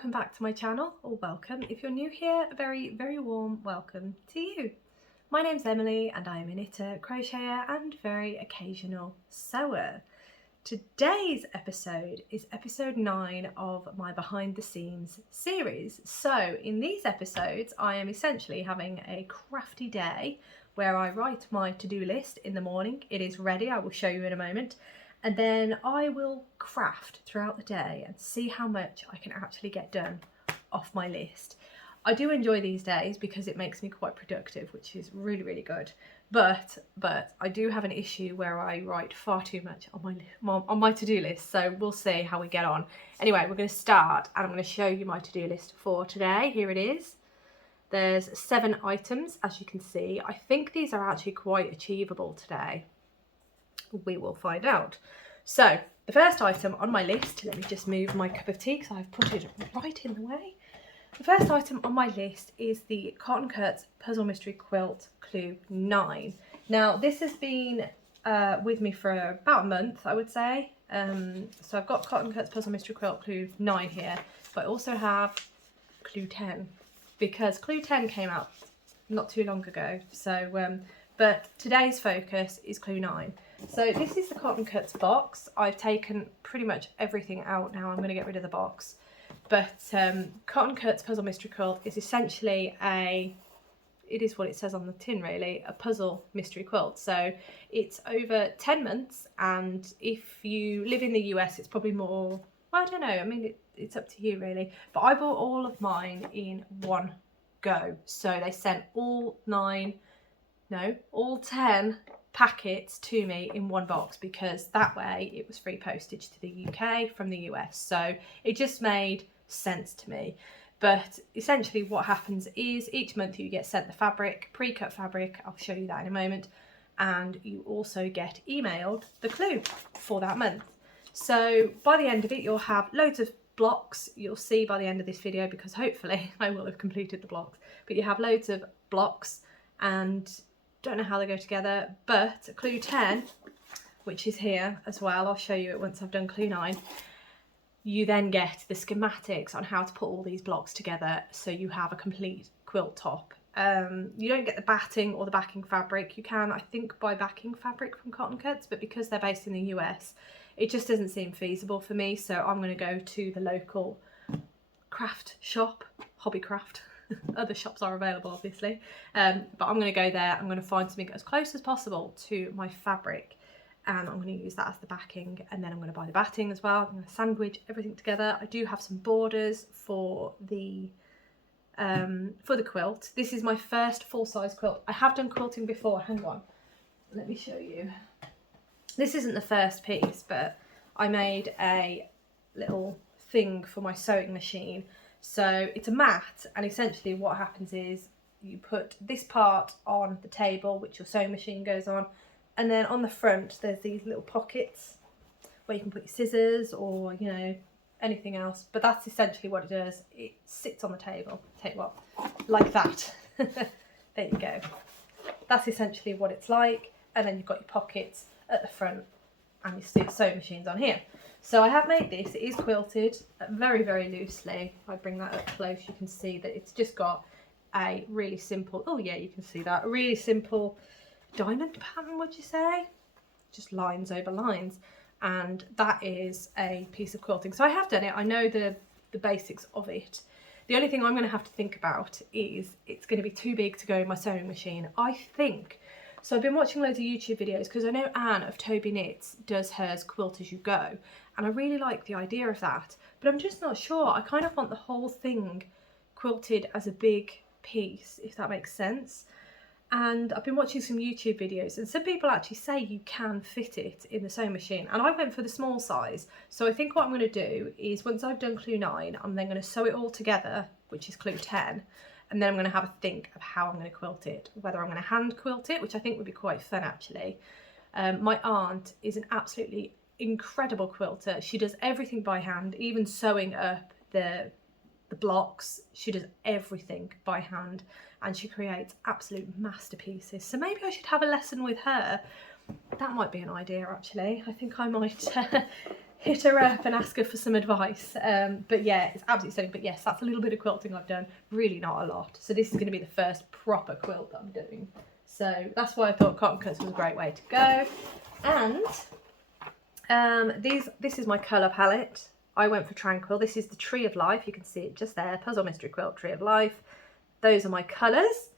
welcome back to my channel, or welcome. If you're new here, a very, very warm welcome to you. My name's Emily and I am a knitter, crocheter and very occasional sewer. Today's episode is episode 9 of my behind the scenes series. So in these episodes I am essentially having a crafty day where I write my to-do list in the morning. It is ready, I will show you in a moment. And then I will craft throughout the day and see how much I can actually get done off my list. I do enjoy these days because it makes me quite productive, which is really, really good. But I do have an issue where I write far too much on my to-do list. So we'll see how we get on. Anyway, we're going to start and I'm going to show you my to-do list for today. Here it is. There's 7 items, as you can see. I think these are actually quite achievable today. We will find out. So the first item on my list, let me just move my cup of tea because I've put it right in the way. The first item on my list is the Cotton Kurtz Puzzle Mystery Quilt Clue 9. Now this has been with me for about a month, I would say. So I've got Cotton Kurtz Puzzle Mystery Quilt Clue 9 here, but I also have Clue 10 because Clue 10 came out not too long ago. So but today's focus is Clue 9. So this is the Cotton Kurtz box. I've taken pretty much everything out now. I'm going to get rid of the box. But Cotton Kurtz Puzzle Mystery Quilt is essentially it is what it says on the tin really, a puzzle mystery quilt. So it's over 10 months, and if you live in the US it's probably more, well, I don't know, I mean it's up to you really. But I bought all of mine in one go. So they sent all 10 packets to me in one box because that way it was free postage to the UK from the US. So it just made sense to me. But essentially what happens is each month you get sent the fabric, pre-cut fabric, I'll show you that in a moment, and you also get emailed the clue for that month. So by the end of it you'll have loads of blocks. You'll see by the end of this video, because hopefully I will have completed the blocks, but you have loads of blocks and don't know how they go together. But Clue 10, which is here as well, I'll show you it once I've done Clue 9, you then get the schematics on how to put all these blocks together so you have a complete quilt top. You don't get the batting or the backing fabric. You can, I think, buy backing fabric from Cotton Kurtz, but because they're based in the US it just doesn't seem feasible for me, so I'm going to go to the local craft shop, Hobbycraft. Other shops are available obviously, but I'm going to go there. I'm going to find something as close as possible to my fabric and I'm going to use that as the backing, and then I'm going to buy the batting as well. I'm going to sandwich everything together. I do have some borders for the quilt. This is my first full-size quilt. I have done quilting before. Hang on, let me show you. This isn't the first piece, but I made a little thing for my sewing machine. So it's a mat, and essentially what happens is you put this part on the table which your sewing machine goes on, and then on the front there's these little pockets where you can put your scissors or, you know, anything else. But that's essentially what it does. It sits on the table, take what, like that. There you go. That's essentially what it's like. And then you've got your pockets at the front and your sewing machine's on here. So I have made this. It is quilted very, very loosely. If I bring that up close, you can see that it's just got a really simple, oh yeah, you can see that, a really simple diamond pattern, would you say? Just lines over lines. And that is a piece of quilting. So I have done it. I know the basics of it. The only thing I'm going to have to think about is it's going to be too big to go in my sewing machine, I think. So I've been watching loads of YouTube videos because I know Anne of Toby Knits does hers quilt as you go, and I really like the idea of that, but I'm just not sure. I kind of want the whole thing quilted as a big piece, if that makes sense. And I've been watching some YouTube videos and some people actually say you can fit it in the sewing machine, and I went for the small size. So I think what I'm going to do is once I've done Clue 9, I'm then going to sew it all together, which is Clue 10. And then I'm going to have a think of how I'm going to quilt it, whether I'm going to hand quilt it, which I think would be quite fun actually. My aunt is an absolutely incredible quilter. She does everything by hand, even sewing up the blocks. She does everything by hand and she creates absolute masterpieces. So maybe I should have a lesson with her. That might be an idea actually. I think I might hit her up and ask her for some advice. But yeah, it's absolutely stunning. But yes, that's a little bit of quilting I've done, really not a lot. So this is going to be the first proper quilt that I'm doing. So that's why I thought cotton cuts was a great way to go. And this is my colour palette. I went for Tranquil. This is the Tree of Life. You can see it just there. Puzzle Mystery Quilt, Tree of Life. Those are my colours.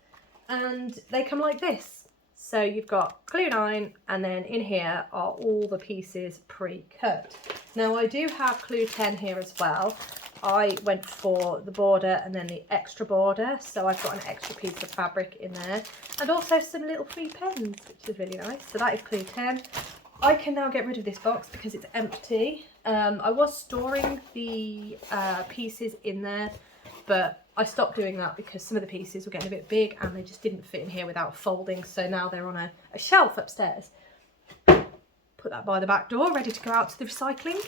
And they come like this. So you've got Clue 9, and then in here are all the pieces pre-cut. Now I do have Clue 10 here as well. I went for the border and then the extra border. So I've got an extra piece of fabric in there. And also some little free pens, which is really nice. So that is Clue 10. I can now get rid of this box because it's empty. I was storing the pieces in there, but I stopped doing that because some of the pieces were getting a bit big and they just didn't fit in here without folding. So now they're on a shelf upstairs. Put that by the back door, ready to go out to the recycling.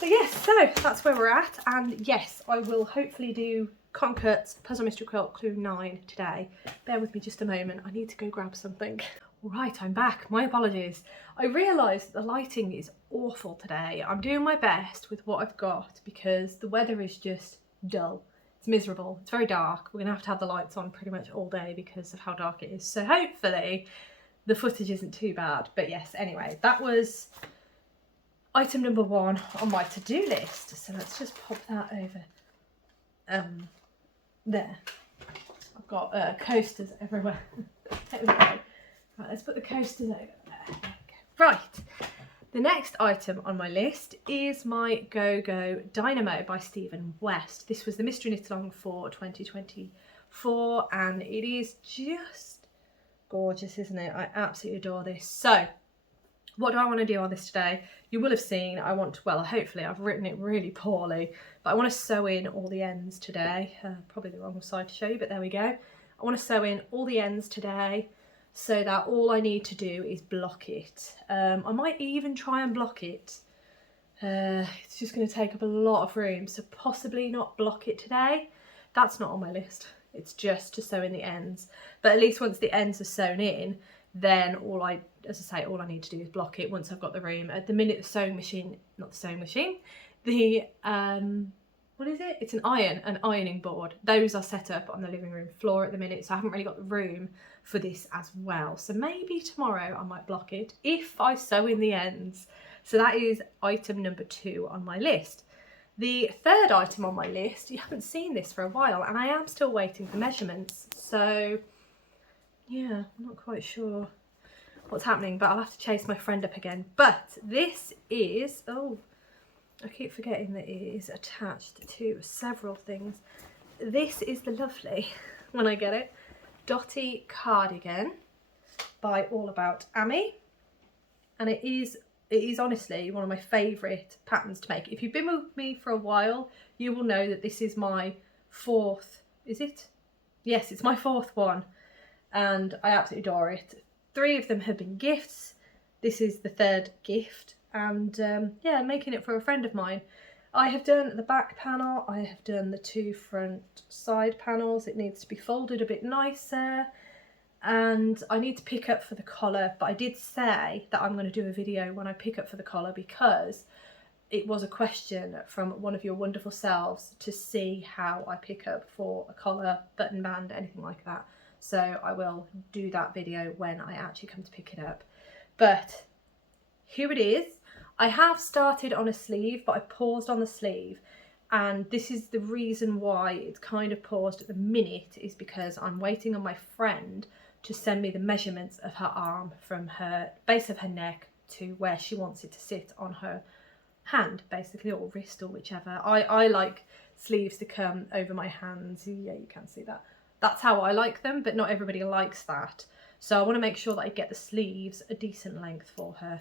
But yes, so that's where we're at. And yes, I will hopefully do Cotton Cuts Puzzle Mystery Quilt Clue 9 today. Bear with me just a moment. I need to go grab something. Right, I'm back. My apologies. I realised the lighting is awful today. I'm doing my best with what I've got because the weather is just dull. It's miserable. It's very dark. We're going to have the lights on pretty much all day because of how dark it is. So hopefully the footage isn't too bad. But yes, anyway, that was item number 1 on my to-do list. So let's just pop that over there. I've got coasters everywhere. There we go. Right, let's put the coasters over there. There we go. Right, the next item on my list is my Go Dynamo by Stephen West. This was the Mystery Knit Along for 2024 and it is just gorgeous, isn't it? I absolutely adore this. So, what do I want to do on this today? You will have seen, I want to, well, hopefully I've written it really poorly, but I want to sew in all the ends today. Probably the wrong side to show you, but there we go. I want to sew in all the ends today, so that all I need to do is block it. I might even try and block it. It's just going to take up a lot of room, so possibly not block it today. That's not on my list. It's just to sew in the ends. But at least once the ends are sewn in, then all I need to do is block it once I've got the room. At the minute, the sewing machine, not the sewing machine, the what is it? It's an ironing board. Those are set up on the living room floor at the minute, so I haven't really got the room for this as well. So maybe tomorrow I might block it if I sew in the ends. So that is item number 2 on my list. The third item on my list, you haven't seen this for a while, and I am still waiting for measurements. So yeah, I'm not quite sure what's happening, but I'll have to chase my friend up again. But this is, oh, I keep forgetting that it is attached to several things. This is the lovely, when I get it, Dotty Cardigan by All About Amy. And it is honestly one of my favourite patterns to make. If you've been with me for a while, you will know that this is my 4th, is it? Yes, it's my 4th one. And I absolutely adore it. 3 of them have been gifts. This is the 3rd gift. And yeah, I'm making it for a friend of mine. I have done the back panel, I have done the 2 front side panels. It needs to be folded a bit nicer, and I need to pick up for the collar, but I did say that I'm going to do a video when I pick up for the collar because it was a question from one of your wonderful selves to see how I pick up for a collar, button band, anything like that. So I will do that video when I actually come to pick it up. But here it is. I have started on a sleeve, but I paused on the sleeve, and this is the reason why it's kind of paused at the minute, is because I'm waiting on my friend to send me the measurements of her arm from her base of her neck to where she wants it to sit on her hand, basically, or wrist, or whichever. I like sleeves to come over my hands. Yeah, you can see that. That's how I like them, but not everybody likes that. So I want to make sure that I get the sleeves a decent length for her,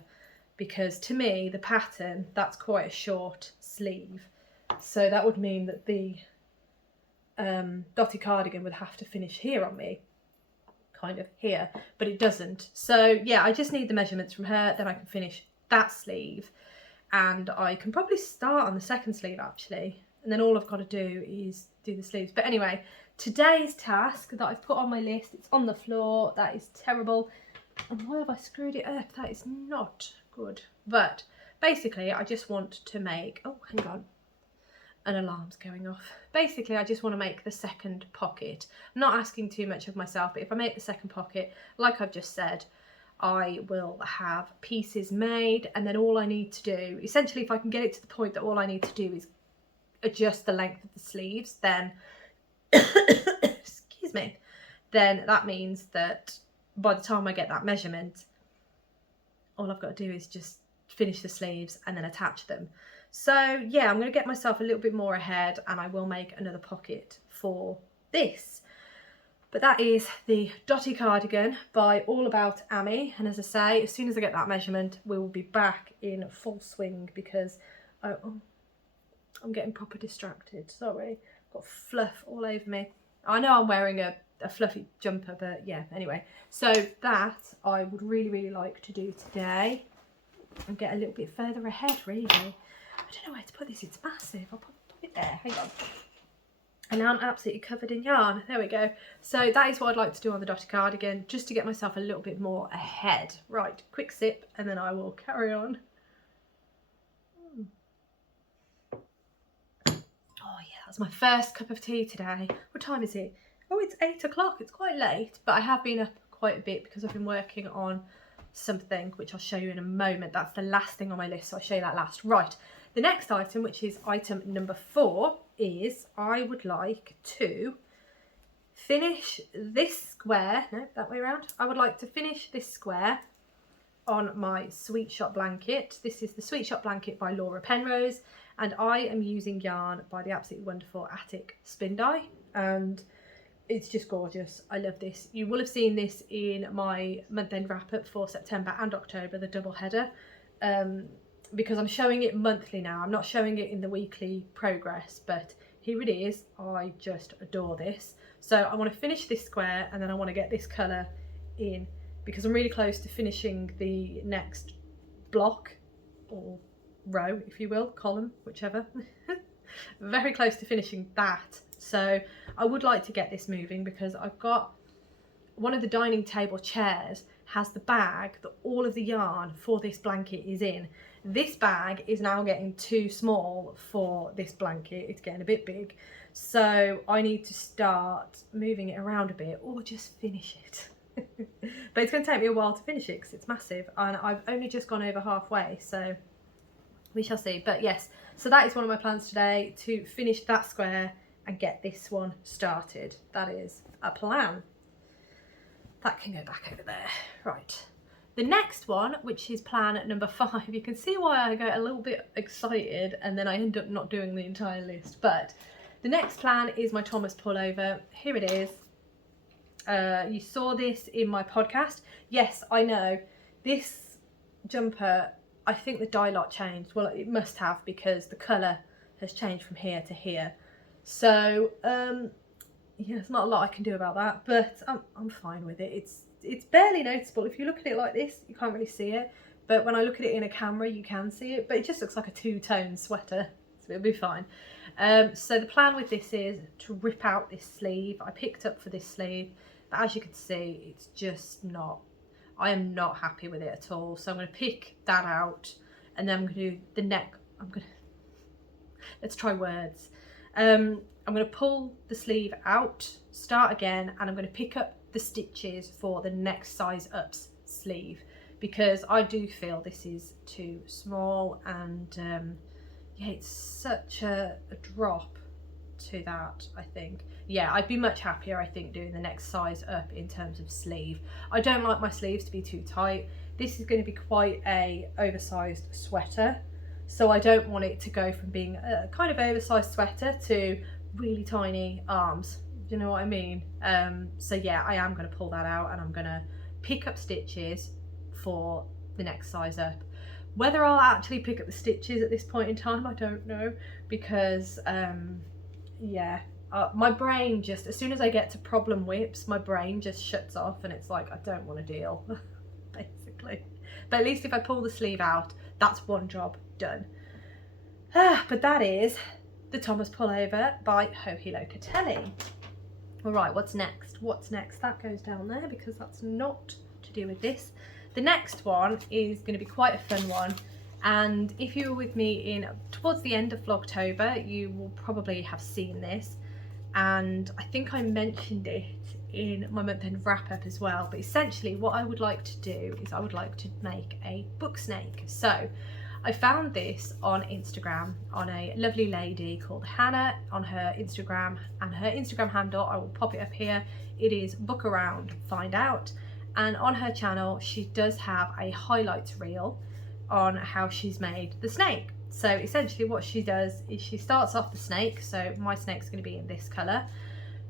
because to me, the pattern, that's quite a short sleeve. So that would mean that the Dotty Cardigan would have to finish here on me, kind of here, but it doesn't. So yeah, I just need the measurements from her, then I can finish that sleeve, and I can probably start on the 2nd sleeve actually, and then all I've got to do is do the sleeves. But anyway, today's task that I've put on my list, it's on the floor, that is terrible, and why have I screwed it up? That is not good. But basically I just want to make, oh hang on, an alarm's going off. Basically I just want to make the second pocket. I'm not asking too much of myself, but if I make the second pocket, like I've just said, I will have pieces made, and then all I need to do, essentially if I can get it to the point that all I need to do is adjust the length of the sleeves, then excuse me, then that means that by the time I get that measurement, all I've got to do is just finish the sleeves and then attach them. So yeah, I'm going to get myself a little bit more ahead, and I will make another pocket for this. But that is the Dotty Cardigan by All About Amy, and as I say, as soon as I get that measurement, we will be back in full swing, because I'm getting proper distracted, sorry. I've got fluff all over me. I know I'm wearing a fluffy jumper, but yeah, anyway. So that I would really like to do today, and get a little bit further ahead, really. I don't know where to put this, it's massive. I'll put it there, hang on. And now I'm absolutely covered in yarn. There we go. So that is what I'd like to do on the Dotty Cardigan, just to get myself a little bit more ahead. Right, quick sip, and then I will carry on. Oh yeah, that's my first cup of tea today. What time is it? Oh, it's 8 o'clock. It's quite late, but I have been up quite a bit because I've been working on something, which I'll show you in a moment. That's the last thing on my list, so I'll show you that last. Right, the next item, which is item number 4, is I would like to finish this square, no, that way around. I would like to finish this square on my Sweet Shop blanket. This is the Sweet Shop blanket by Laura Penrose, and I am using yarn by the absolutely wonderful Attic Spin Dye, and it's just gorgeous. I love this. You will have seen this in my month-end wrap-up for September and October, the double header, because I'm showing it monthly now. I'm not showing it in the weekly progress, but here it is. I just adore this. So I want to finish this square, and then I want to get this colour in, because I'm really close to finishing the next block, or row if you will, column, whichever. Very close to finishing that. So I would like to get this moving, because I've got one of the dining table chairs has the bag that all of the yarn for this blanket is in. This bag is now getting too small for this blanket. It's getting a bit big. So I need to start moving it around a bit, or just finish it. But it's going to take me a while to finish it because it's massive, and I've only just gone over halfway, so we shall see. But yes, so that is one of my plans today, to finish that square and get this one started. That is a plan. That can go back over there. Right. The next one, which is plan number 5, you can see why I get a little bit excited and then I end up not doing the entire list. But the next plan is my Tomas Pullover. Here it is. You saw this in my podcast. Yes, I know. This jumper, I think the dye lot changed. Well, it must have, because the colour has changed from here to here. So, yeah, there's not a lot I can do about that, but I'm fine with it. It's barely noticeable. If you look at it like this, you can't really see it, but when I look at it in a camera, you can see it. But it just looks like a two-tone sweater, so it'll be fine. So the plan with this is to rip out this sleeve. I picked up for this sleeve, but as you can see, it's just not, I am not happy with it at all. So I'm going to pick that out, and then I'm going to do the neck. Let's try words. I'm going to pull the sleeve out, start again, and I'm going to pick up the stitches for the next size up's sleeve, because I do feel this is too small, and yeah, it's such a drop to that, I think. Yeah, I'd be much happier, I think, doing the next size up in terms of sleeve. I don't like my sleeves to be too tight. This is going to be quite a oversized sweater, so I don't want it to go from being a kind of oversized sweater to really tiny arms. Do you know what I mean? So yeah, I am going to pull that out, and I'm going to pick up stitches for the next size up. Whether I'll actually pick up the stitches at this point in time, I don't know, because yeah, my brain just, as soon as I get to problem whips, my brain just shuts off, and it's like, I don't want to deal, basically. But at least if I pull the sleeve out, that's one job done. But that is the Tomas Pullover by Hohi Locatelli. All right, what's next? What's next? That goes down there, because that's not to do with this. The next one is going to be quite a fun one, And if you were with me towards the end of Vlogtober, you will probably have seen this, and I think I mentioned it in my month-end wrap-up as well. But essentially what I would like to do is I would like to make a book snake. So I found this on Instagram on a lovely lady called Hannah on her Instagram, and her Instagram handle, I will pop it up here, it is Book Around Find Out. And on her channel she does have a highlights reel on how she's made the snake. So essentially what she does is she starts off the snake, so my snake's going to be in this colour.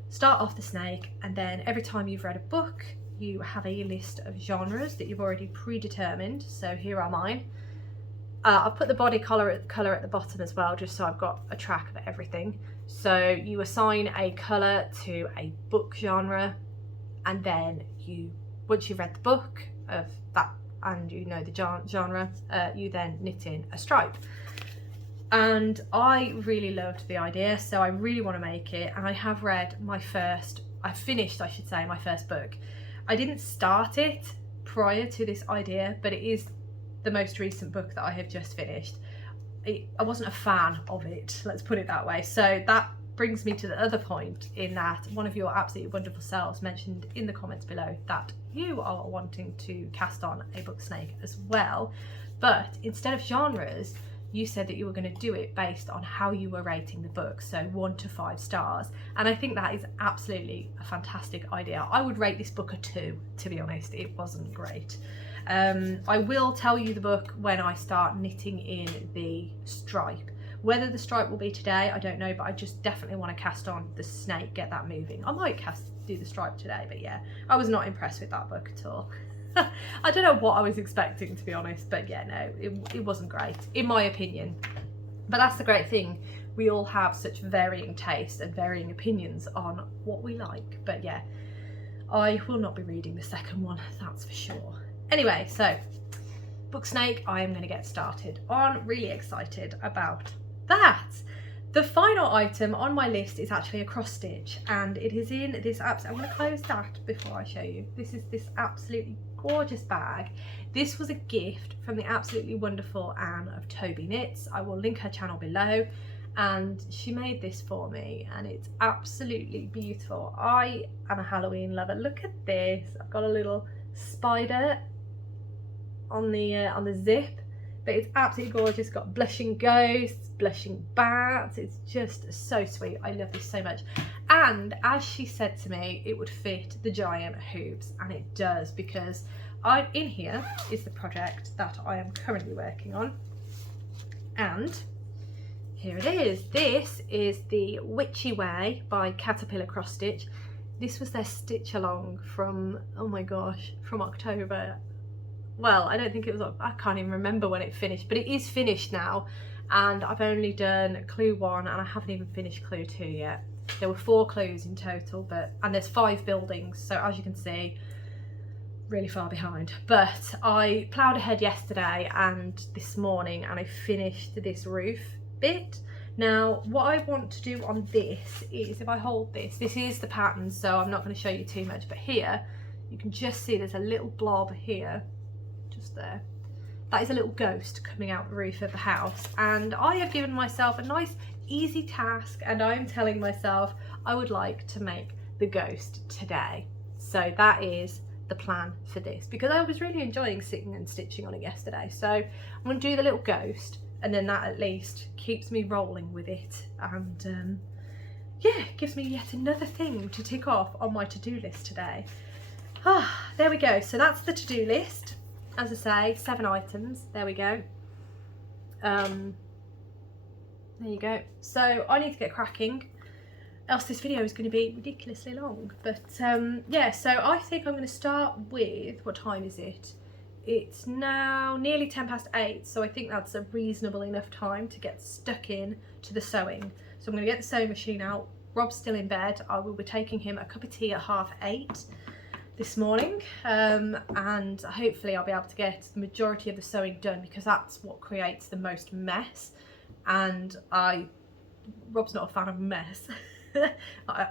Start off the snake, and then every time you've read a book you have a list of genres that you've already predetermined. So here are mine. I've put the body colour at the bottom as well, just so I've got a track of everything. So you assign a colour to a book genre, and then once you've read the book of that and you know the genre, you then knit in a stripe. And I really loved the idea, so I really want to make it. And I have read I finished my first book. I didn't start it prior to this idea, but it is the most recent book that I have just finished. I wasn't a fan of it, let's put it that way. So that brings me to the other point, in that one of your absolutely wonderful selves mentioned in the comments below that you are wanting to cast on a book snake as well, but instead of genres you said that you were going to do it based on how you were rating the book, so 1 to 5 stars. And I think that is absolutely a fantastic idea. I would rate this book a 2, to be honest. It wasn't great. I will tell you the book when I start knitting in the stripe. Whether the stripe will be today, I don't know, but I just definitely want to cast on the snake, get that moving. I might do the stripe today, but yeah, I was not impressed with that book at all. I don't know what I was expecting, to be honest, but yeah, no, it wasn't great, in my opinion. But that's the great thing. We all have such varying tastes and varying opinions on what we like. But yeah, I will not be reading the second one, that's for sure. Anyway, so book snake, I am going to get started on. Really excited about that. The final item on my list is actually a cross stitch, and it is in this I'm going to close that before I show you. This is this absolutely gorgeous bag. This was a gift from the absolutely wonderful Anne of Toby Knits. I will link her channel below, and she made this for me and it's absolutely beautiful. I am a Halloween lover. Look at this. I've got a little spider on the zip, but it's absolutely gorgeous. Got blushing ghosts, blushing bats. It's just so sweet. I love this so much. And as she said to me, it would fit the giant hoops, and it does, because in here is the project that I am currently working on, and here it is. This is the Witchy Way by Caterpillar Cross Stitch. This was their stitch along from, oh my gosh, from October. Well, I don't think it was, I can't even remember when it finished, but it is finished now, and I've only done clue 1 and I haven't even finished clue 2 yet. There were 4 clues in total, and there's 5 buildings, so as you can see, really far behind. But I ploughed ahead yesterday and this morning, and I finished this roof bit. Now what I want to do on this is, if I hold this is the pattern, so I'm not going to show you too much, but here you can just see there's a little blob here, just there. That is a little ghost coming out the roof of the house, and I have given myself a nice easy task, and I am telling myself I would like to make the ghost today. So that is the plan for this, because I was really enjoying sitting and stitching on it yesterday. So I'm going to do the little ghost, and then that at least keeps me rolling with it, and yeah, gives me yet another thing to tick off on my to-do list today. There we go. So that's the to-do list. As I say, 7 items. There we go. There you go. So I need to get cracking, else this video is going to be ridiculously long. But yeah, so I think I'm going to start with, what time is it? It's now nearly 8:10, so I think that's a reasonable enough time to get stuck in to the sewing. So I'm going to get the sewing machine out. Rob's still in bed. I will be taking him a cup of tea at 8:30 this morning, and hopefully I'll be able to get the majority of the sewing done, because that's what creates the most mess, and Rob's not a fan of mess.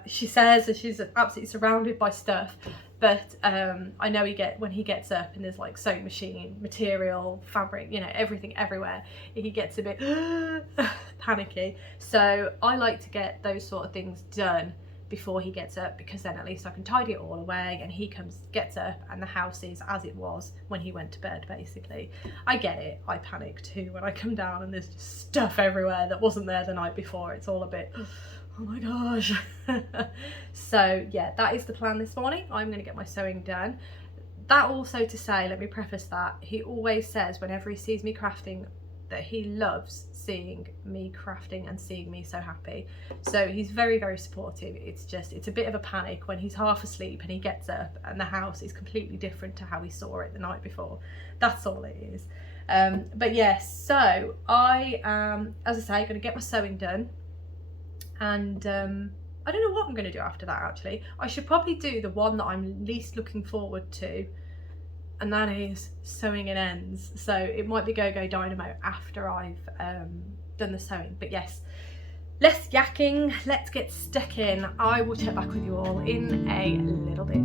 She says that she's absolutely surrounded by stuff, But I know when he gets up and there's like sewing machine, material, fabric, you know, everything everywhere, he gets a bit panicky. So I like to get those sort of things done before he gets up, because then at least I can tidy it all away and he gets up and the house is as it was when he went to bed, basically. I get it, I panic too when I come down and there's just stuff everywhere that wasn't there the night before. It's all a bit, oh my gosh. So yeah, that is the plan this morning. I'm going to get my sewing done. That also to say, let me preface that, he always says whenever he sees me crafting that he loves seeing me crafting and seeing me so happy. So he's very, very supportive. It's a bit of a panic when he's half asleep and he gets up and the house is completely different to how he saw it the night before. That's all it is. But yes, so I am, as I say, going to get my sewing done. And I don't know what I'm going to do after that, actually. I should probably do the one that I'm least looking forward to, and that is sewing in ends. So it might be Go Dynamo after I've done the sewing. But yes, less yakking, let's get stuck in. I will check back with you all in a little bit.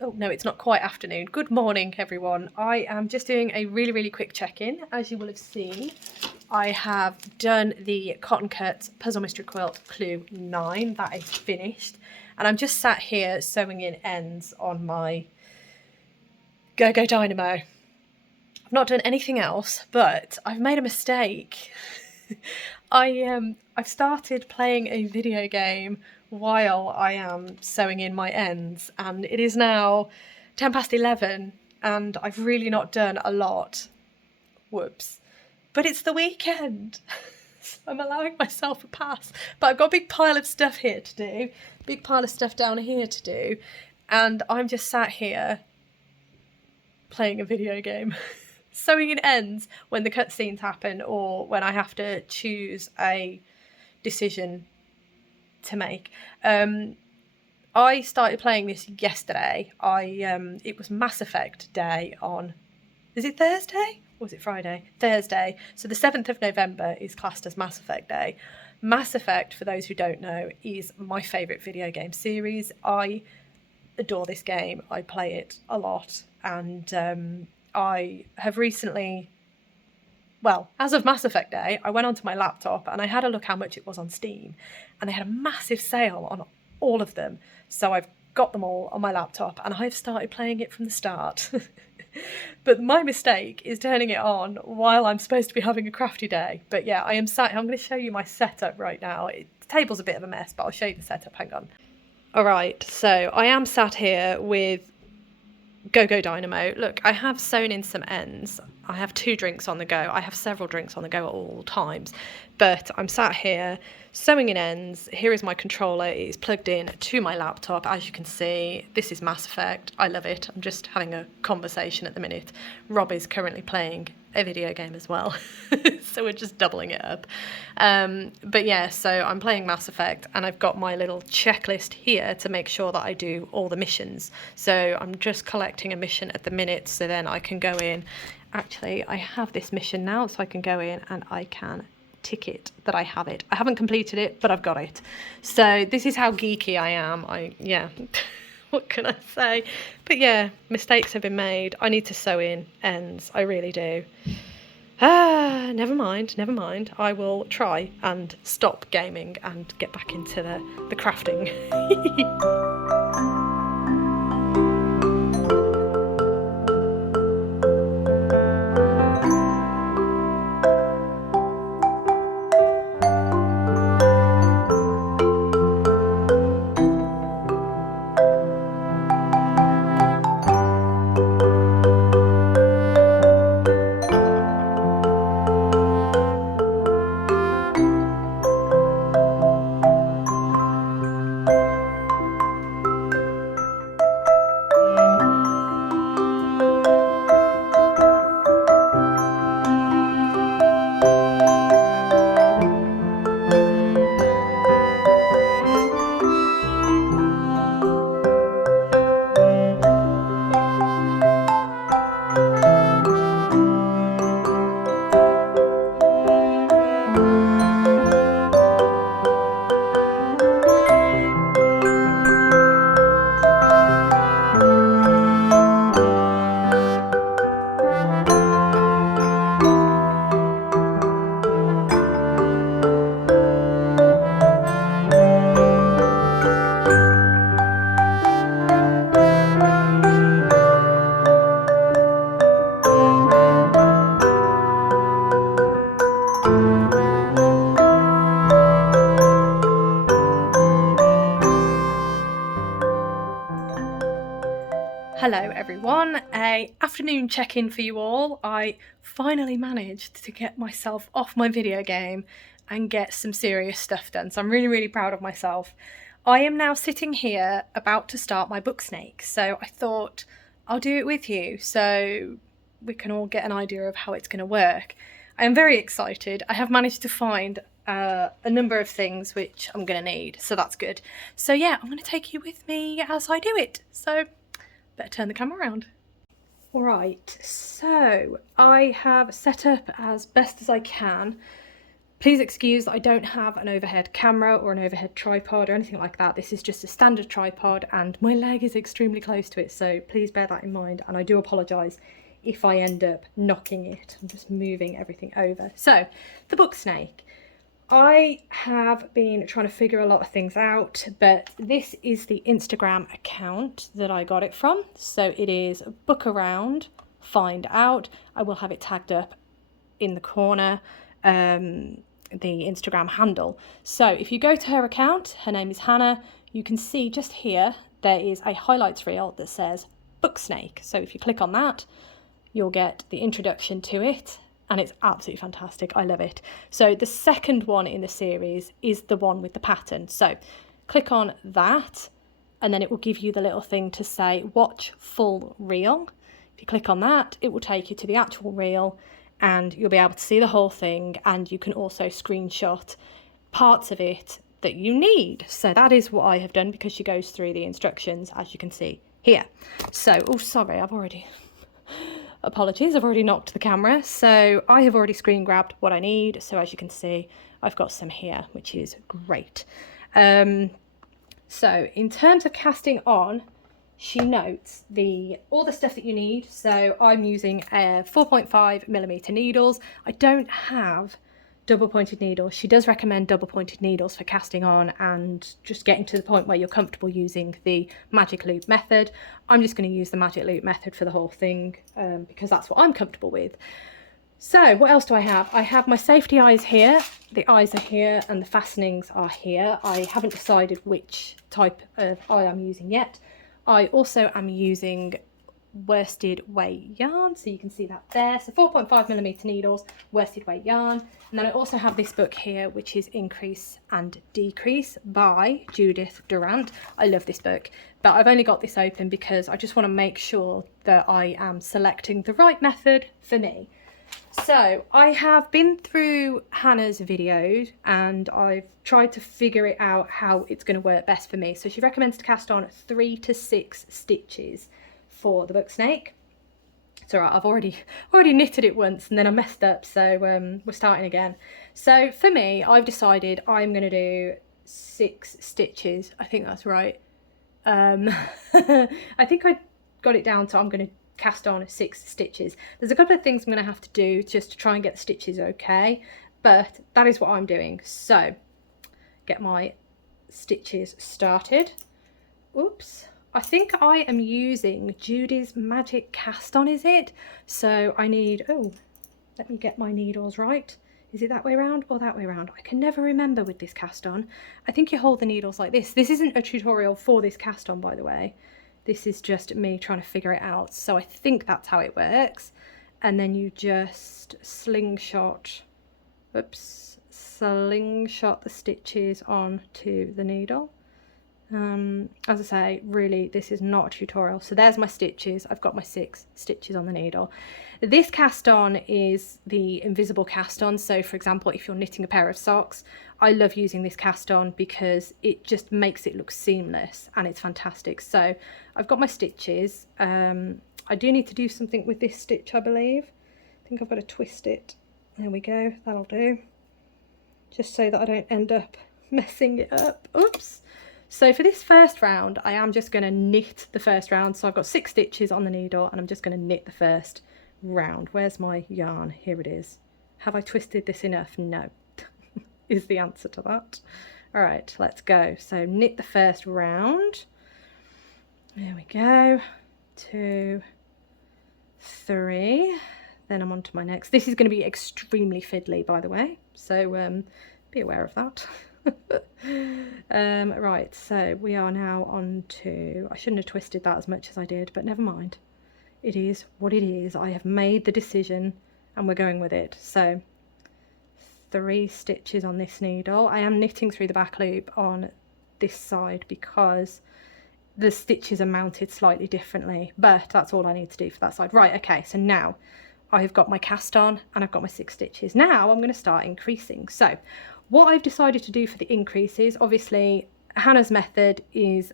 Oh no, it's not quite afternoon. Good morning, everyone. I am just doing a really, really quick check-in. As you will have seen, I have done the Cotton Cut Puzzle Mystery Quilt Clue 9. That is finished. And I'm just sat here sewing in ends on my Go Dynamo. I've not done anything else, but I've made a mistake. I've started playing a video game while I am sewing in my ends, and it is now 11:10 and I've really not done a lot. Whoops. But it's the weekend, so I'm allowing myself a pass. But I've got a big pile of stuff here to do, big pile of stuff down here to do, and I'm just sat here playing a video game. Sewing in ends when the cutscenes happen or when I have to choose a decision to make. I started playing this yesterday. It was Mass Effect Day on, is it Thursday or was it Friday? Thursday. So the 7th of November is classed as Mass Effect Day. Mass Effect, for those who don't know, is my favourite video game series. I adore this game. I play it a lot, and I have recently, well, as of Mass Effect Day, I went onto my laptop and I had a look how much it was on Steam, and they had a massive sale on all of them. So I've got them all on my laptop and I've started playing it from the start. But my mistake is turning it on while I'm supposed to be having a crafty day. But yeah, I'm going to show you my setup right now. The table's a bit of a mess, but I'll show you the setup. Hang on. All right, so I am sat here with Go Dynamo. Look, I have sewn in some ends. I have 2 drinks on the go. I have several drinks on the go at all times, but I'm sat here sewing in ends. Here is my controller. It is plugged in to my laptop. As you can see, this is Mass Effect. I love it. I'm just having a conversation at the minute. Rob is currently playing a video game as well, so we're just doubling it up. But yeah, so I'm playing Mass Effect and I've got my little checklist here to make sure that I do all the missions. So I'm just collecting a mission at the minute, so then I can go in. Actually, I have this mission now, so I can go in and I can tick it that I have it. I haven't completed it, but I've got it. So this is how geeky I am. Yeah, what can I say? But yeah, mistakes have been made. I need to sew in ends. I really do. Never mind. I will try and stop gaming and get back into the crafting. Hello everyone, a afternoon check-in for you all. I finally managed to get myself off my video game and get some serious stuff done, so I'm really proud of myself. I am now sitting here about to start my book snake, so I thought I'll do it with you so we can all get an idea of how it's going to work. I am very excited. I have managed to find a number of things which I'm going to need, so that's good. So yeah, I'm going to take you with me as I do it, so better turn the camera around. Right, so I have set up as best as I can. Please excuse that I don't have an overhead camera or an overhead tripod or anything like that. This is just a standard tripod and my leg is extremely close to it, so please bear that in mind, and I do apologise if I end up knocking it. I'm just moving everything over. So, the book snake. I have been trying to figure a lot of things out, but this is the Instagram account that I got it from. So it is book around, find out. I will have it tagged up in the corner, the Instagram handle. So if you go to her account, her name is Hannah, you can see just here, there is a highlights reel that says book snake. So if you click on that, you'll get the introduction to it. And it's absolutely fantastic. I love it. So the second one in the series is the one with the pattern. So click on that and then it will give you the little thing to say watch full reel. If you click on that, it will take you to the actual reel and you'll be able to see the whole thing, and you can also screenshot parts of it that you need. So that is what I have done, because she goes through the instructions as you can see here. So, oh sorry, apologies, I've already knocked the camera. So I have already screen grabbed what I need. So as you can see, I've got some here, which is great. So in terms of casting on, she notes all the stuff that you need. So I'm using 4.5mm needles. I don't have double pointed needles. She does recommend double pointed needles for casting on and just getting to the point where you're comfortable using the magic loop method. I'm just going to use the magic loop method for the whole thing because that's what I'm comfortable with. So what else do I have? I have my safety eyes here. The eyes are here and the fastenings are here. I haven't decided which type of eye I'm using yet. I also am using worsted weight yarn, so you can see that there. So 4.5mm needles, worsted weight yarn. And then I also have this book here, which is Increase and Decrease by Judith Durant. I love this book, but I've only got this open because I just want to make sure that I am selecting the right method for me. So I have been through Hannah's videos and I've tried to figure it out how it's going to work best for me. So she recommends to cast on 3 to 6 stitches for the book snake. It's all right, I've already knitted it once and then I messed up, so we're starting again. So for me, I've decided I'm going to do 6 stitches. I think that's right. I think I got it down to I'm going to cast on 6 stitches. There's a couple of things I'm going to have to do just to try and get the stitches okay, but that is what I'm doing. So get my stitches started. Oops, I think I am using Judy's Magic Cast On, is it? So I need, oh, let me get my needles right. Is it that way around or that way around? I can never remember with this cast on. I think you hold the needles like this. This isn't a tutorial for this cast on, by the way. This is just me trying to figure it out. So I think that's how it works. And then you just slingshot, oops, slingshot the stitches onto the needle. As I say, really, this is not a tutorial. So there's my stitches. I've got my 6 stitches on the needle. This cast on is the invisible cast on. So for example, if you're knitting a pair of socks, I love using this cast on because it just makes it look seamless and it's fantastic. So I've got my stitches. I do need to do something with this stitch, I believe. I think I've got to twist it. There we go, that'll do. Just so that I don't end up messing it up. Oops. So for this first round, I am just going to knit the first round. So I've got 6 stitches on the needle and I'm just going to knit the first round. Where's my yarn? Here it is. Have I twisted this enough? No, is the answer to that. All right, let's go. So knit the first round. There we go. 2, 3. Then I'm on to my next. This is going to be extremely fiddly, by the way. So be aware of that. Right, so we are now on to, I shouldn't have twisted that as much as I did, but never mind. It is what it is. I have made the decision and we're going with it. So 3 stitches on this needle. I am knitting through the back loop on this side because the stitches are mounted slightly differently, but that's all I need to do for that side. Right, okay, so now I've got my cast on and I've got my 6 stitches. Now I'm going to start increasing. So what I've decided to do for the increases, obviously Hannah's method is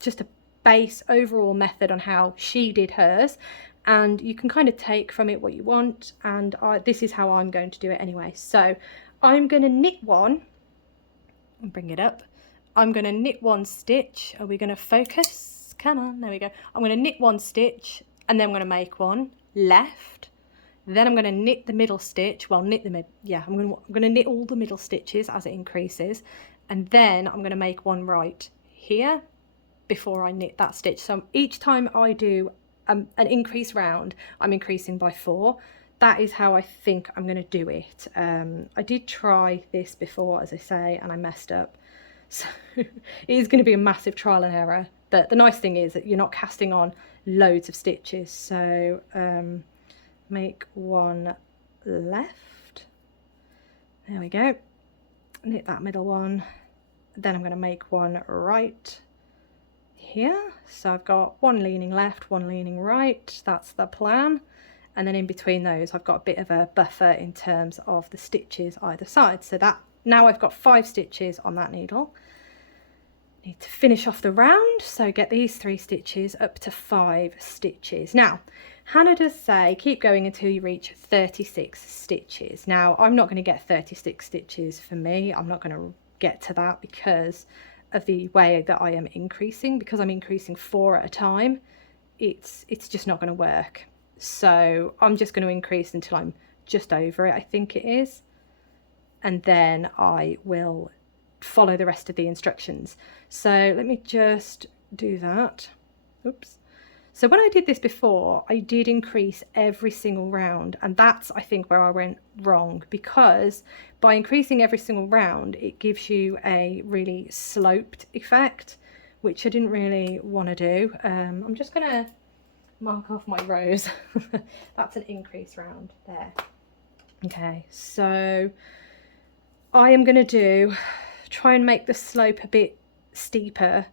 just a base overall method on how she did hers, and you can kind of take from it what you want, and this is how I'm going to do it anyway. So I'm going to knit one and bring it up. I'm going to knit 1 stitch. Are we going to focus? Come on, there we go. I'm going to knit 1 stitch and then I'm going to make 1 left. Then I'm going to knit the middle stitch, well, knit the mid, yeah, I'm going to knit all the middle stitches as it increases, and then I'm going to make 1 right here before I knit that stitch. So each time I do an increase round, I'm increasing by 4. That is how I think I'm going to do it. I did try this before, as I say, and I messed up. So it is going to be a massive trial and error, but the nice thing is that you're not casting on loads of stitches. So make 1 left, there we go, knit that middle one, then I'm going to make 1 right here. So I've got 1 leaning left, 1 leaning right, that's the plan, and then in between those I've got a bit of a buffer in terms of the stitches either side. So that now I've got 5 stitches on that needle. Need to finish off the round, so get these 3 stitches up to 5 stitches. Now Hannah does say keep going until you reach 36 stitches. Now I'm not going to get 36 stitches for me. I'm not going to get to that because of the way that I am increasing. Because I'm increasing 4 at a time, it's just not going to work. So I'm just going to increase until I'm just over it, I think it is, and then I will follow the rest of the instructions. So let me just do that. Oops. So when I did this before, I did increase every single round, and that's, I think, where I went wrong, because by increasing every single round, it gives you a really sloped effect, which I didn't really want to do. I'm just going to mark off my rows. That's an increase round there. Okay, so I am going to try and make the slope a bit steeper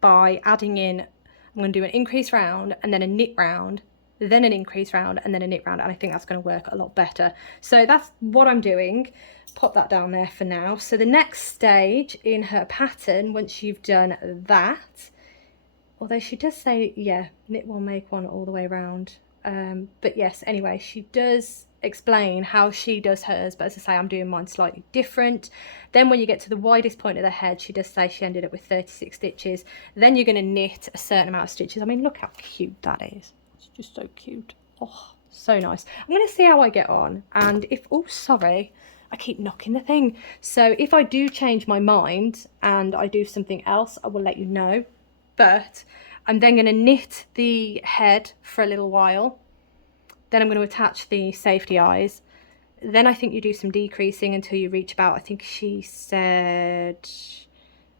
by adding in, I'm going to do an increase round and then a knit round, then an increase round and then a knit round, and I think that's going to work a lot better. So that's what I'm doing. Pop that down there for now. So the next stage in her pattern, once you've done that, although she does say, yeah, knit 1, make 1 all the way around. But yes, anyway, she does explain how she does hers, but as I say, I'm doing mine slightly different. Then when you get to the widest point of the head, she does say she ended up with 36 stitches. Then you're going to knit a certain amount of stitches. I mean, look how cute that is. It's just so cute. Oh, so nice. I'm going to see how I get on, and if, oh sorry, I keep knocking the thing. So if I do change my mind and I do something else, I will let you know. But I'm then going to knit the head for a little while. Then I'm going to attach the safety eyes. Then I think you do some decreasing until you reach about, I think she said,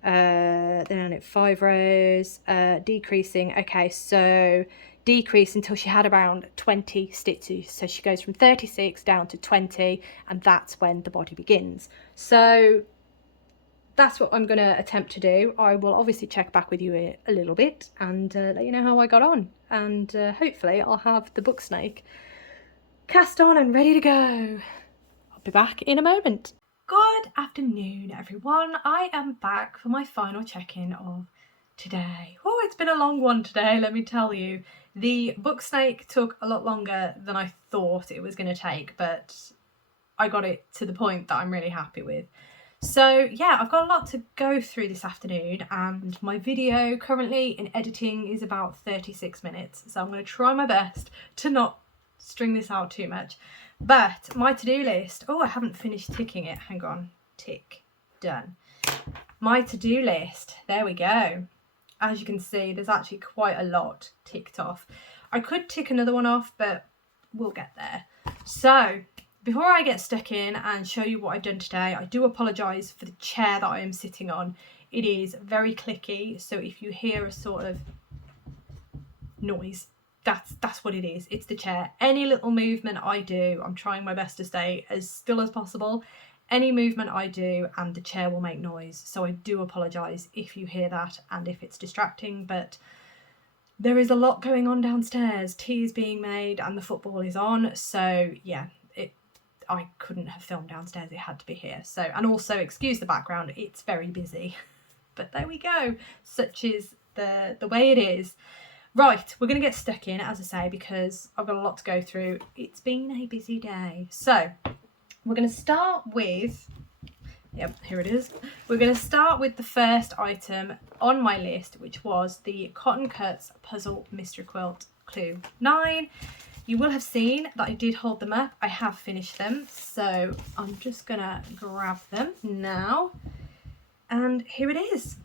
then I knit 5 rows, decreasing. Okay, so decrease until she had around 20 stitches. So she goes from 36 down to 20, and that's when the body begins. So that's what I'm going to attempt to do. I will obviously check back with you a little bit and let you know how I got on. And hopefully I'll have the book snake cast on and ready to go. I'll be back in a moment. Good afternoon, everyone. I am back for my final check-in of today. Oh, it's been a long one today, let me tell you. The book snake took a lot longer than I thought it was going to take, but I got it to the point that I'm really happy with. So yeah, I've got a lot to go through this afternoon, and my video currently in editing is about 36 minutes. So I'm going to try my best to not string this out too much. But my to-do list, oh, I haven't finished ticking it. Hang on, tick, done. My to-do list, there we go. As you can see, there's actually quite a lot ticked off. I could tick another one off, but we'll get there. So before I get stuck in and show you what I've done today, I do apologise for the chair that I am sitting on. It is very clicky, so if you hear a sort of noise, that's what it is. It's the chair. Any little movement I do, I'm trying my best to stay as still as possible. Any movement I do and the chair will make noise. So I do apologise if you hear that and if it's distracting, but there is a lot going on downstairs. Tea is being made and the football is on. So yeah, I couldn't have filmed downstairs. It had to be here. So, and also excuse the background. It's very busy, but there we go. Such is the way it is. Right, we're going to get stuck in, as I say, because I've got a lot to go through. It's been a busy day. So we're going to start with, yep, here it is. We're going to start with the first item on my list, which was the Cotton Cuts Puzzle Mystery Quilt Clue 9. You will have seen that I did hold them up. I have finished them, so I'm just going to grab them now. And here it is.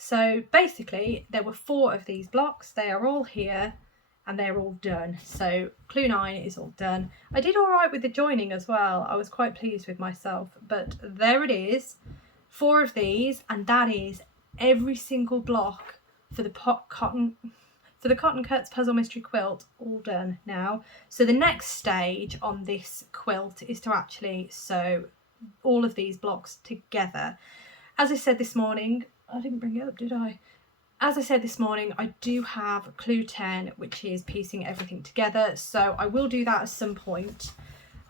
So basically, there were 4 of these blocks. They are all here and they're all done. So Clue 9 is all done. I did all right with the joining as well. I was quite pleased with myself. But there it is. 4 of these, and that is every single block for the Cotton Cuts Puzzle Mystery Quilt all done now. So the next stage on this quilt is to actually sew all of these blocks together. As I said this morning, I didn't bring it up, did I? As I said this morning, I do have Clue 10, which is piecing everything together. So I will do that at some point.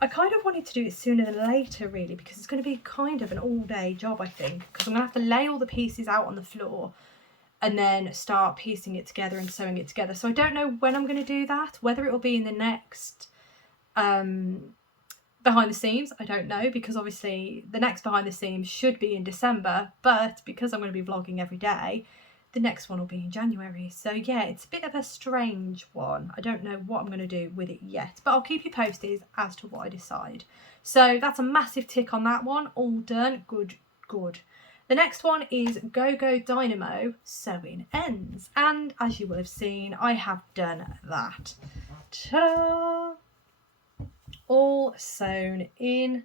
I kind of wanted to do it sooner than later, really, because it's going to be kind of an all-day job, I think. Because I'm going to have to lay all the pieces out on the floor and then start piecing it together and sewing it together. So I don't know when I'm going to do that, whether it will be in the next behind the seams, I don't know, because obviously the next behind the seams should be in December, but because I'm going to be vlogging every day, the next one will be in January. So yeah, it's a bit of a strange one. I don't know what I'm going to do with it yet, but I'll keep you posted as to what I decide. So that's a massive tick on that one, all done, good. The next one is Go Dynamo Sewing Ends, and as you will have seen, I have done that. Ta-da! All sewn in.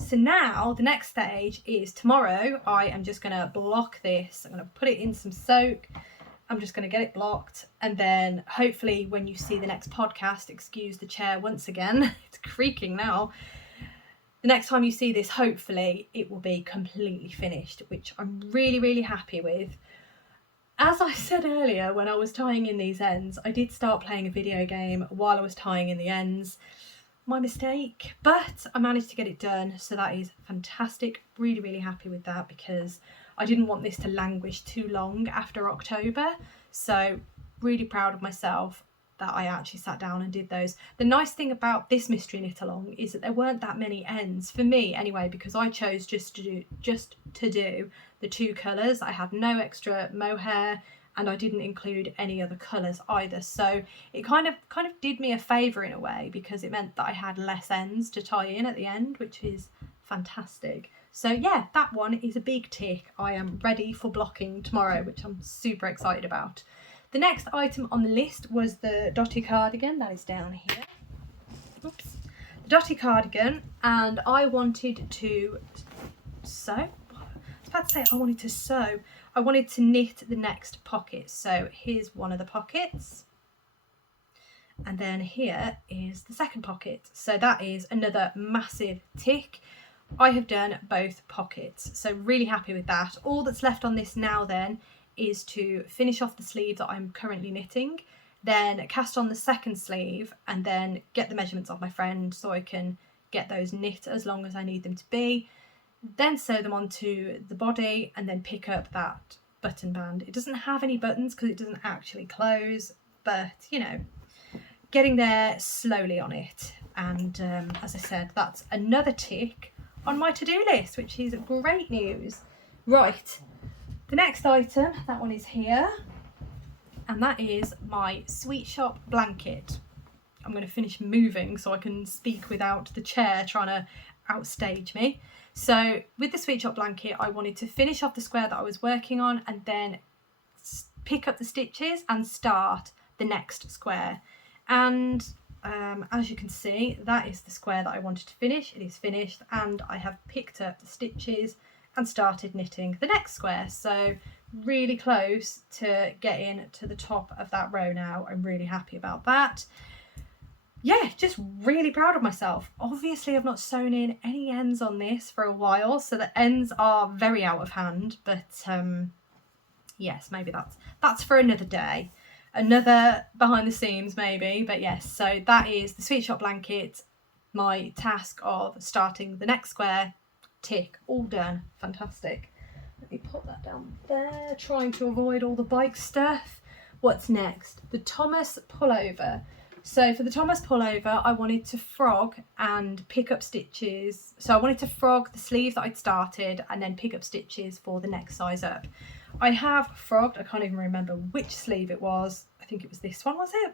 So now the next stage is tomorrow. I am just going to block this. I'm going to put it in some soak. I'm just going to get it blocked, and then hopefully when you see the next podcast, excuse the chair once again, it's creaking now. The next time you see this, hopefully it will be completely finished, which I'm really happy with. As I said earlier, when I was tying in these ends, I did start playing a video game while I was tying in the ends. My mistake, but I managed to get it done, so that is fantastic. Really happy with that, because I didn't want this to languish too long after October. So really proud of myself. that I actually sat down and did those. The nice thing about this mystery knit along is that there weren't that many ends for me anyway, because I chose just to do the 2 colours. I had no extra mohair and I didn't include any other colours either, so it kind of did me a favour in a way, because it meant that I had less ends to tie in at the end, which is fantastic. So yeah, that one is a big tick. I am ready for blocking tomorrow, which I'm super excited about. The next item on the list was the Dotty Cardigan, that is down here. Oops. The Dotty Cardigan, and I wanted to sew. I was about to say I wanted to sew. I wanted to knit the next pocket. So here's one of the pockets. And then here is the second pocket. So that is another massive tick. I have done both pockets, so really happy with that. All that's left on this now then is to finish off the sleeve that I'm currently knitting, then cast on the second sleeve, and then get the measurements of my friend so I can get those knit as long as I need them to be, then sew them onto the body, and then pick up that button band. It doesn't have any buttons because it doesn't actually close, but you know, getting there slowly on it. And as I said, that's another tick on my to-do list, which is great news. Right, the next item, that one is here, and that is my Sweet Shop blanket. I'm going to finish moving so I can speak without the chair trying to outstage me. So with the Sweet Shop blanket, I wanted to finish off the square that I was working on and then pick up the stitches and start the next square. And as you can see, that is the square that I wanted to finish. It is finished, and I have picked up the stitches and started knitting the next square. So really close to getting to the top of that row now. I'm really happy about that. Yeah, just really proud of myself. Obviously I've not sewn in any ends on this for a while, so the ends are very out of hand, but yes, maybe that's for another day. Another behind the scenes maybe, but yes, so that is the Sweet Shop blanket. My task of starting the next square, tick, all done. Fantastic. Let me put that down there, trying to avoid all the bike stuff. What's next? The Tomas Pullover. So for the Tomas Pullover, I wanted to frog and pick up stitches. So I wanted to frog the sleeve that I'd started and then pick up stitches for the next size up. I have frogged, I can't even remember which sleeve it was. I think it was this one, was it?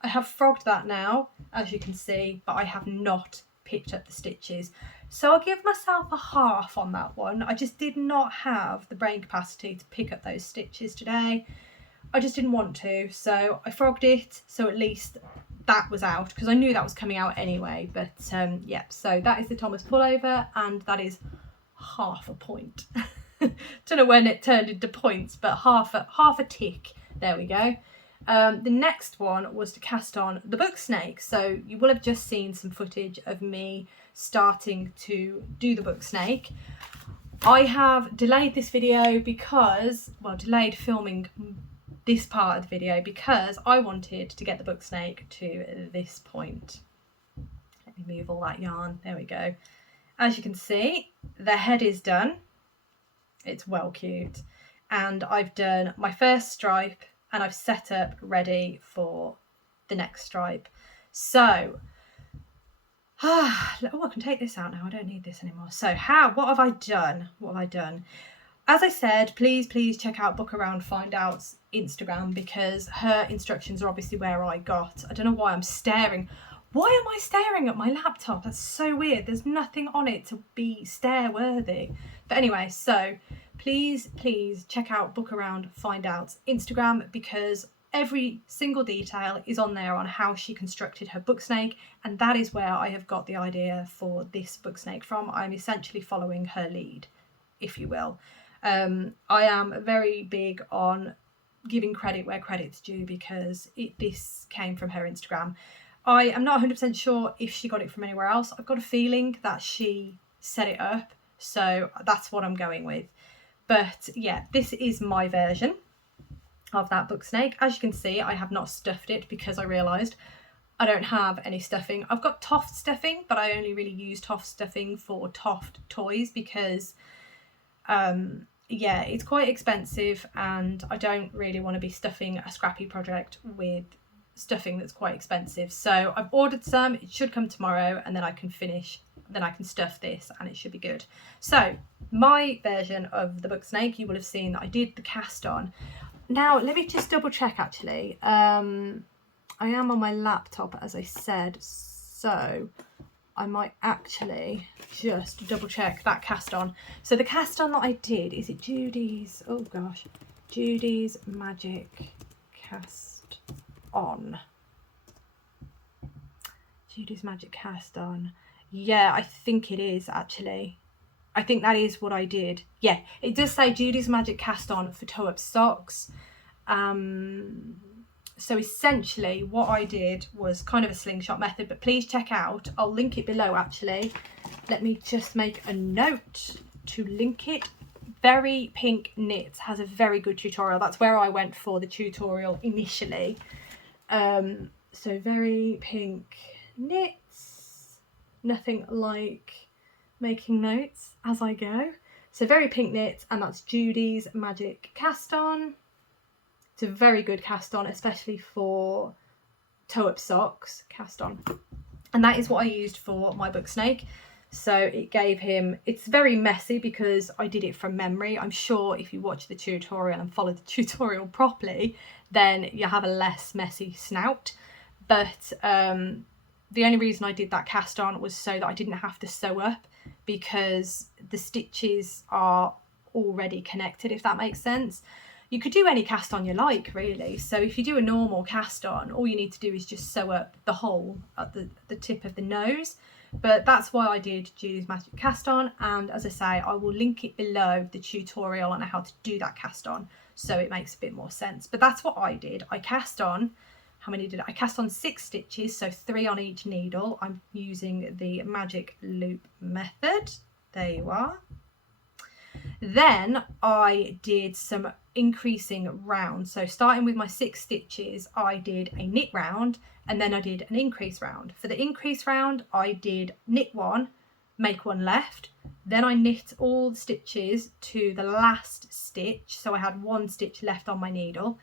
I have frogged that now, as you can see, but I have not picked up the stitches. So I'll give myself a half on that one. I just did not have the brain capacity to pick up those stitches today. I just didn't want to, so I frogged it, so at least that was out, because I knew that was coming out anyway. But yeah, so that is the Tomas Pullover, and that is half a point. Don't know when it turned into points, but half a tick. There we go. The next one was to cast on the book snake. So you will have just seen some footage of me starting to do the book snake. I have delayed this video because, well, delayed filming this part of the video because I wanted to get the book snake to this point. Let me move all that yarn. There we go. As you can see, the head is done. It's well cute, and I've done my first stripe and I've set up ready for the next stripe. So oh, I can take this out now. I don't need this anymore. So what have I done? As I said, please check out Book Around Find Out's Instagram, because her instructions are obviously where I got. I don't know why I'm staring. Why am I staring at my laptop? That's so weird. There's nothing on it to be stare worthy. But anyway, so please check out Book Around Find Out's Instagram, because every single detail is on there on how she constructed her book snake, and that is where I have got the idea for this book snake from. I'm essentially following her lead, if you will. I am very big on giving credit where credit's due, because this came from her Instagram. I am not 100% sure if she got it from anywhere else. I've got a feeling that she set it up, so that's what I'm going with. But yeah, this is my version of that book snake. As you can see, I have not stuffed it because I realised I don't have any stuffing. I've got Toft stuffing, but I only really use Toft stuffing for Toft toys because yeah, it's quite expensive and I don't really want to be stuffing a scrappy project with stuffing that's quite expensive. So I've ordered some, it should come tomorrow, and then I can stuff this and it should be good. So my version of the book snake, you will have seen that I did the cast on. Now let me just double check actually. I am on my laptop as I said, so I might actually just double check that cast on. So the cast on that I did, is it Judy's, oh gosh, Judy's Magic Cast On. Judy's Magic Cast On. Yeah, I think it is actually. I think that is what I did. Yeah, it does say Judy's Magic Cast On for toe-up socks. So essentially what I did was kind of a slingshot method, but please check out, I'll link it below actually. Let me just make a note to link it. Very Pink Knits has a very good tutorial. That's where I went for the tutorial initially. So Very Pink Knits, nothing like making notes as I go. So Very Pink Knits, and that's Judy's Magic Cast On. It's a very good cast on, especially for toe-up socks cast on. And that is what I used for my book snake. So it gave him, it's very messy because I did it from memory. I'm sure if you watch the tutorial and follow the tutorial properly, then you have a less messy snout. But the only reason I did that cast on was so that I didn't have to sew up, because the stitches are already connected, if that makes sense. You could do any cast on you like, really. So if you do a normal cast on, all you need to do is just sew up the hole at the tip of the nose. But that's why I did Judy's Magic Cast On, and as I say, I will link it below the tutorial on how to do that cast on, so it makes a bit more sense. But that's what I did. I cast on, how many did I cast on? 6 stitches, so 3 on each needle. I'm using the magic loop method. There you are. Then I did some increasing rounds. So starting with my 6 stitches, I did a knit round, and then I did an increase round. For the increase round, I did knit 1, make 1 left, then I knit all the stitches to the last stitch, so I had 1 stitch left on my needle.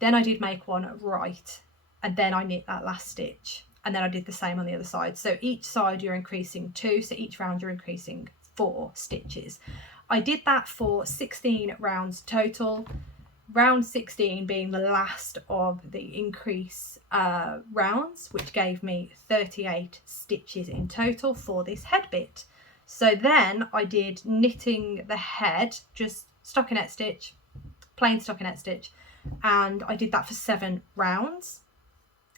Then I did make 1 right, and then I knit that last stitch, and then I did the same on the other side. So each side you're increasing 2, so each round you're increasing 4 stitches. I did that for 16 rounds total, round 16 being the last of the increase rounds, which gave me 38 stitches in total for this head bit. So then I did knitting the head, just stockinette stitch, plain stockinette stitch, and I did that for 7 rounds.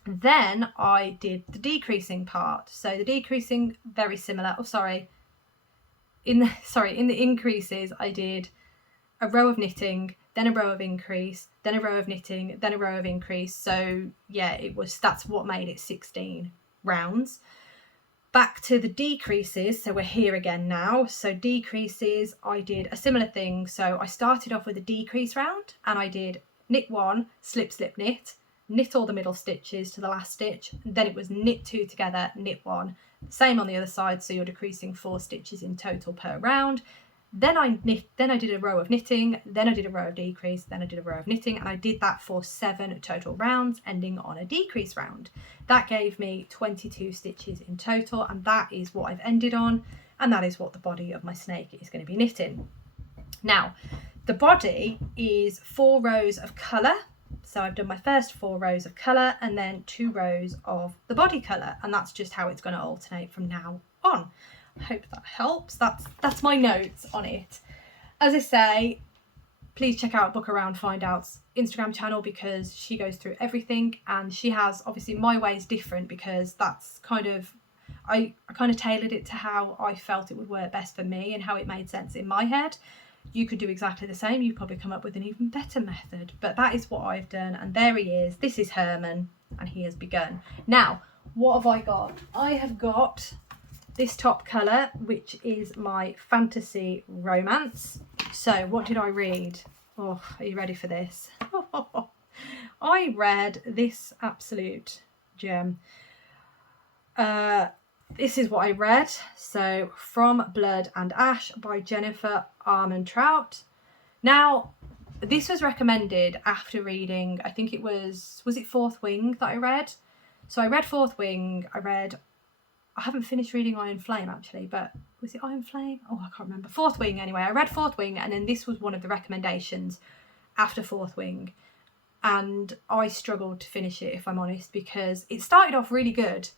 Then I did the decreasing part. So the decreasing, very similar. In the increases, I did a row of knitting, then a row of increase, then a row of knitting, then a row of increase. So yeah, that's what made it 16 rounds. Back to the decreases, so we're here again now. So decreases, I did a similar thing. So I started off with a decrease round, and I did knit 1, slip, slip, knit all the middle stitches to the last stitch, and then it was knit 2 together, knit 1. Same on the other side, so you're decreasing 4 stitches in total per round. Then I did a row of knitting, then I did a row of decrease, then I did a row of knitting, and I did that for 7 total rounds, ending on a decrease round. That gave me 22 stitches in total, and that is what I've ended on, and that is what the body of my snake is going to be knitting. Now, the body is 4 rows of colour. So I've done my first 4 rows of colour and then 2 rows of the body colour, and that's just how it's going to alternate from now on. I hope that helps. That's my notes on it. As I say, please check out Book Around Find Out's Instagram channel, because she goes through everything, and she has, obviously my way is different because that's kind of, I kind of tailored it to how I felt it would work best for me and how it made sense in my head. You could do exactly the same. You'd probably come up with an even better method, but that is what I've done. And there he is. This is Herman, and he has begun. Now, what have I got? I have got this top colour, which is my fantasy romance. So what did I read? Oh, are you ready for this? I read this absolute gem. This is what I read. So, From Blood and Ash by Jennifer Armentrout. Now, this was recommended after reading, I think it was it Fourth Wing that I read? So I read Fourth Wing, I haven't finished reading Iron Flame actually, but was it Iron Flame? Oh, I can't remember. Fourth Wing anyway. I read Fourth Wing, and then this was one of the recommendations after Fourth Wing. And I struggled to finish it, if I'm honest, because it started off really good.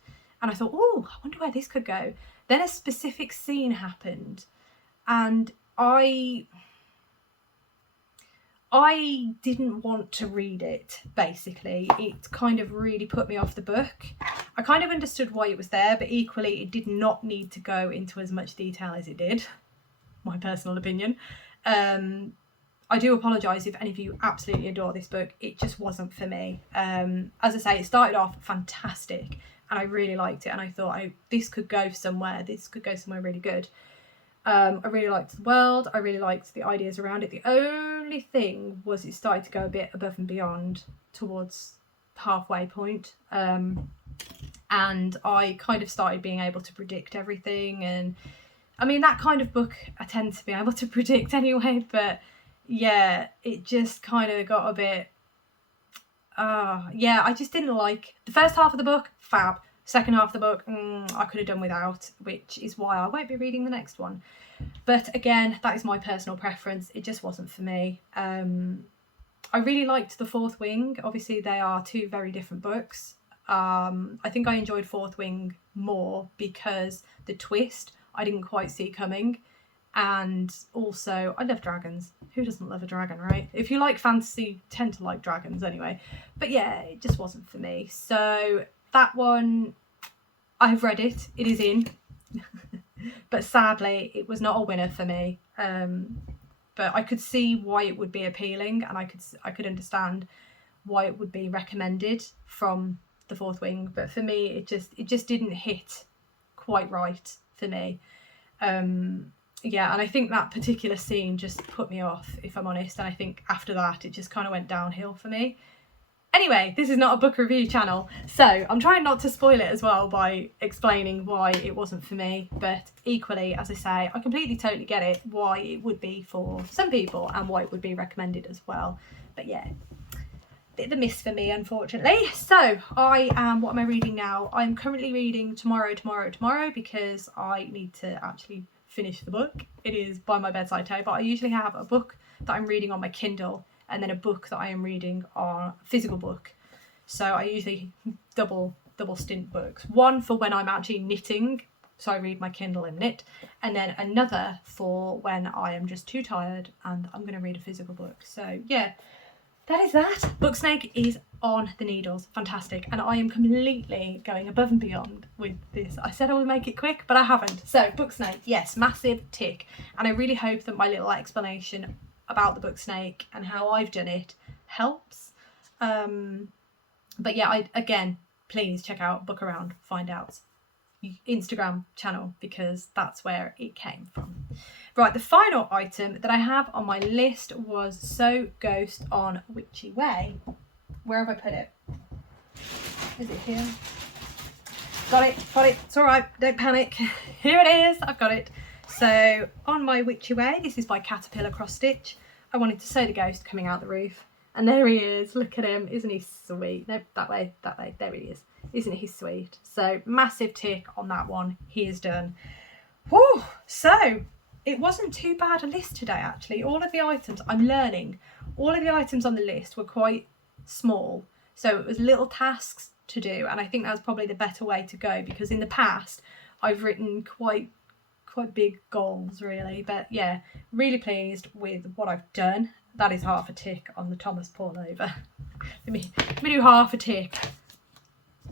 And I thought, oh, I wonder where this could go. Then a specific scene happened, and I didn't want to read it, basically. It kind of really put me off the book. I kind of understood why it was there, but equally it did not need to go into as much detail as it did. My personal opinion. I do apologise if any of you absolutely adore this book. It just wasn't for me. As I say, it started off fantastic and I really liked it, and I thought this could go somewhere. This could go somewhere really good. I really liked the world. I really liked the ideas around it. The only thing was it started to go a bit above and beyond towards the halfway point. And I kind of started being able to predict everything. And I mean, that kind of book I tend to be able to predict anyway. But yeah, it just kind of got a bit... yeah, I just didn't like... The first half of the book, fab. Second half of the book, I could have done without, which is why I won't be reading the next one. But again, that is my personal preference. It just wasn't for me. I really liked The Fourth Wing. Obviously, they are two very different books. I think I enjoyed Fourth Wing more because the twist I didn't quite see coming. And also, I love dragons. Who doesn't love a dragon, right? If you like fantasy, you tend to like dragons anyway. But yeah, it just wasn't for me. So... that one, I've read it. It is in. But sadly, it was not a winner for me. But I could see why it would be appealing, and I could understand why it would be recommended from The Fourth Wing. But for me, it just didn't hit quite right for me. Yeah, and I think that particular scene just put me off, if I'm honest. And I think after that, it just kind of went downhill for me. Anyway, this is not a book review channel, so I'm trying not to spoil it as well by explaining why it wasn't for me, but equally, as I say, I completely totally get it, why it would be for some people and why it would be recommended as well. But yeah, bit of a miss for me, unfortunately. So what am I reading now? I'm currently reading Tomorrow because I need to actually finish the book. It is by my bedside table. I usually have a book that I'm reading on my Kindle, and then a book that I am reading on a physical book. So I usually double stint books. One for when I'm actually knitting, so I read my Kindle and knit, and then another for when I am just too tired and I'm going to read a physical book. So yeah, that is that. Booksnake is on the needles. Fantastic. And I am completely going above and beyond with this. I said I would make it quick, but I haven't. So Booksnake, yes, massive tick. And I really hope that my little explanation about the Booksnake and how I've done it helps. But yeah, again, please check out Book Around, find out Instagram channel, because that's where it came from. Right, the final item that I have on my list was So Ghost on Witchy Way. Where have I put it? Is it here? Got it, it's all right, don't panic. Here it is, I've got it. So on my Witchy Way, this is by Caterpillar Cross Stitch. I wanted to sew the ghost coming out the roof, and there he is. Look at him, isn't he sweet? No, that way, there he is. Isn't he sweet? So massive tick on that one. He is done. Whew. So it wasn't too bad a list today, actually. All of the items, I'm learning, all of the items on the list were quite small, so it was little tasks to do, and I think that's probably the better way to go, because in the past I've written quite big goals, really. But yeah, really pleased with what I've done. That is half a tick on the Tomas Pullover. let me do half a tick.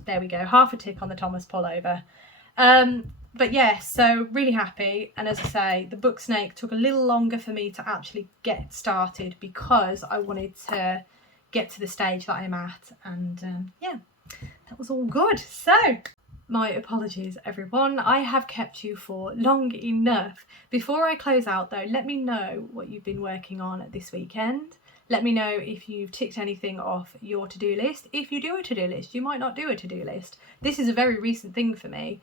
There we go, half a tick on the Tomas Pullover. But yeah, so really happy. And as I say, the Booksnake took a little longer for me to actually get started because I wanted to get to the stage that I'm at, and yeah, that was all good. So my apologies, everyone. I have kept you for long enough. Before I close out though, let me know what you've been working on this weekend. Let me know if you've ticked anything off your to-do list. If you do a to-do list, you might not do a to-do list. This is a very recent thing for me.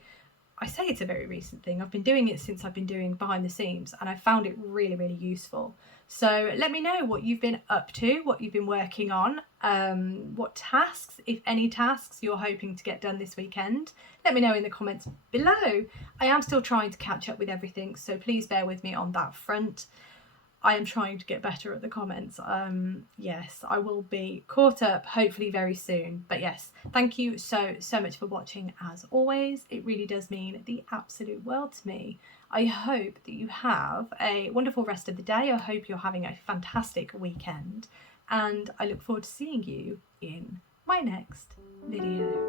I say it's a very recent thing. I've been doing it since I've been doing behind the scenes, and I found it really, really useful. So let me know what you've been up to, what you've been working on, what tasks, if any tasks, you're hoping to get done this weekend. Let me know in the comments below. I am still trying to catch up with everything, so please bear with me on that front. I am trying to get better at the comments. Yes, I will be caught up hopefully very soon. But yes, thank you so much for watching as always. It really does mean the absolute world to me. I hope that you have a wonderful rest of the day. I hope you're having a fantastic weekend, and I look forward to seeing you in my next video.